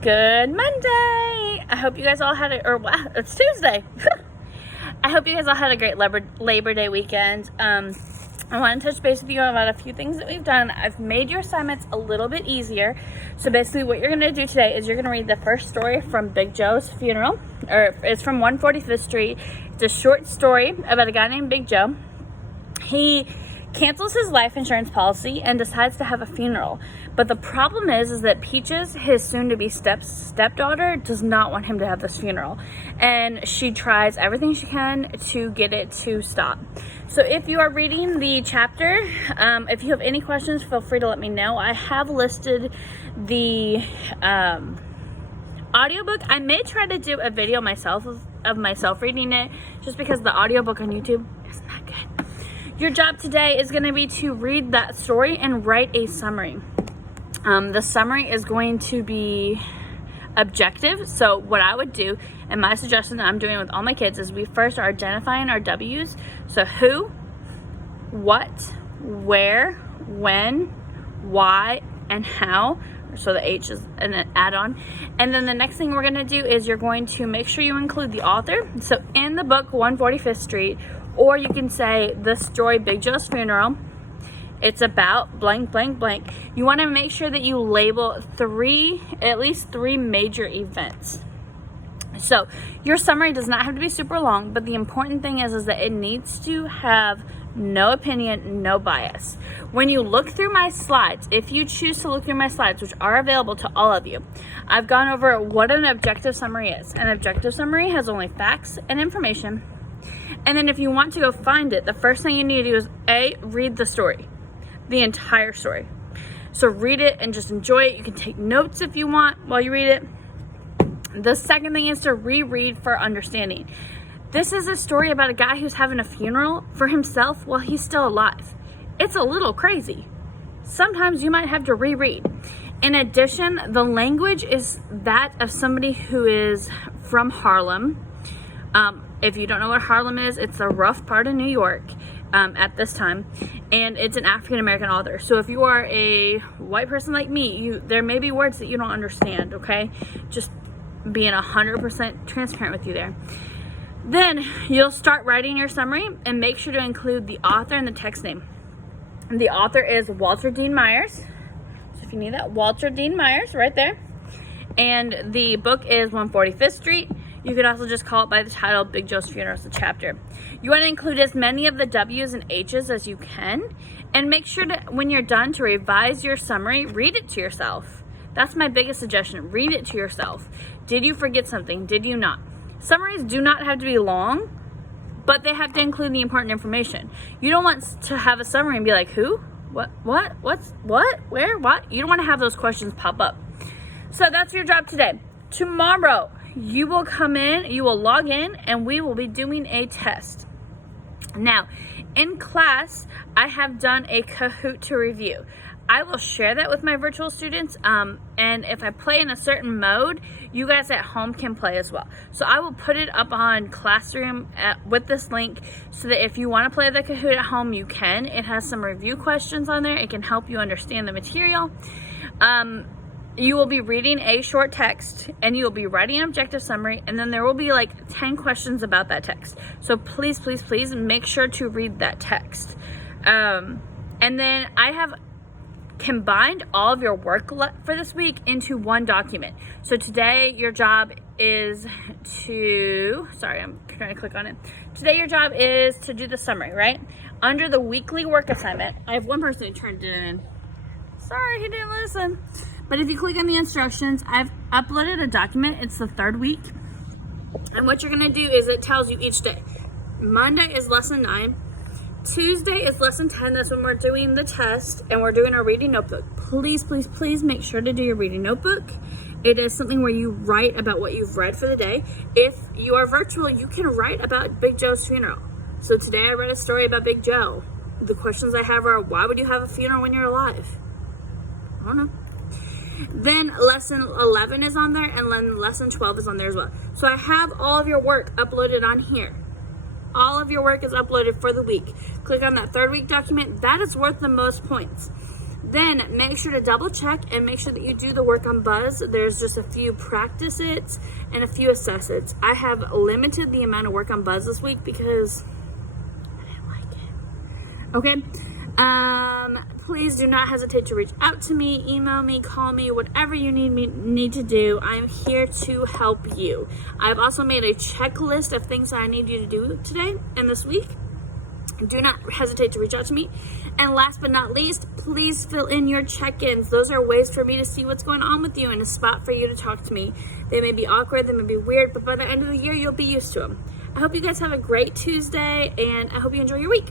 Good Monday. I hope you guys all had it's Tuesday. I hope you guys all had a great Labor Day weekend. I want to touch base with you about a few things that we've done. I've made your assignments a little bit easier. So basically what you're going to do today is you're going to read the first story from Big Joe's funeral, or it's from 145th Street. It's a short story about a guy named Big Joe. He cancels his life insurance policy and decides to have a funeral. But the problem is that Peaches, his soon-to-be stepdaughter, does not want him to have this funeral. And she tries everything she can to get it to stop. So if you are reading the chapter, if you have any questions, feel free to let me know. I have listed the audiobook. I may try to do a video myself of myself reading it, just because the audiobook on YouTube is not good. Your job today is going to be to read that story and write a summary. The summary is going to be objective. So what I would do, and my suggestion that I'm doing with all my kids, is we first are identifying our W's. So who, what, where, when, why, and how. So the H is an add-on. And then the next thing we're going to do is you're going to make sure you include the author. So in the book 145th Street, or you can say the story Big Joe's funeral, it's about blank, blank, blank. You want to make sure that you label at least three major events. So your summary does not have to be super long, but the important thing is that it needs to have no opinion, no bias. When you look through my slides, if you choose to look through my slides, which are available to all of you, I've gone over what an objective summary is. An objective summary has only facts and information. And then if you want to go find it, the first thing you need to do is read the story, the entire story. So read it and just enjoy it. You can take notes if you want while you read it. The second thing is to reread for understanding. This is a story about a guy who's having a funeral for himself while he's still alive. It's a little crazy. Sometimes you might have to reread. In addition, the language is that of somebody who is from Harlem. If you don't know what Harlem is, it's a rough part of New York at this time, and it's an African-American author. So if you are a white person like me, there may be words that you don't understand, okay? Just being 100% transparent with you there. Then you'll start writing your summary and make sure to include the author and the text name. The author is Walter Dean Myers. So if you need that, Walter Dean Myers right there. And the book is 145th Street. You could also just call it by the title, Big Joe's Funeral, as a chapter. You want to include as many of the W's and H's as you can. And make sure to, when you're done, to revise your summary, read it to yourself. That's my biggest suggestion. Read it to yourself. Did you forget something? Did you not? Summaries do not have to be long, but they have to include the important information. You don't want to have a summary and be like, who? What? What's? What? Where? What? You don't want to have those questions pop up. So that's your job today. Tomorrow, you will come in, you will log in, and we will be doing a test. Now, in class, I have done a Kahoot to review. I will share that with my virtual students, and if I play in a certain mode, you guys at home can play as well. So I will put it up on Classroom with this link, so that if you want to play the Kahoot at home, you can. It has some review questions on there. It can help you understand the material. You will be reading a short text, and you will be writing an objective summary, and then there will be like 10 questions about that text. So please, please, please make sure to read that text. And then I have combined all of your work for this week into one document. So today your job is I'm trying to click on it. Today your job is to do the summary, right? Under the weekly work assignment, I have one person who turned it in. Sorry, he didn't listen. But if you click on the instructions, I've uploaded a document. It's the third week. And what you're going to do is it tells you each day. Monday is lesson 9. Tuesday is lesson 10. That's when we're doing the test and we're doing our reading notebook. Please, please, please make sure to do your reading notebook. It is something where you write about what you've read for the day. If you are virtual, you can write about Big Joe's funeral. So today I read a story about Big Joe. The questions I have are, why would you have a funeral when you're alive? I don't know. Then lesson 11 is on there, and then lesson 12 is on there as well. So I have all of your work uploaded on here. All of your work is uploaded for the week. Click on that third week document. That is worth the most points. Then make sure to double check and make sure that you do the work on Buzz. There's just a few practice its and a few assess its. I have limited the amount of work on Buzz this week because I didn't like it. Okay. Please do not hesitate to reach out to me, email me, call me, whatever you need to do. I'm here to help you. I've also made a checklist of things that I need you to do today and this week. Do not hesitate to reach out to me. And last but not least, please fill in your check-ins. Those are ways for me to see what's going on with you and a spot for you to talk to me. They may be awkward, they may be weird, but by the end of the year, you'll be used to them. I hope you guys have a great Tuesday, and I hope you enjoy your week.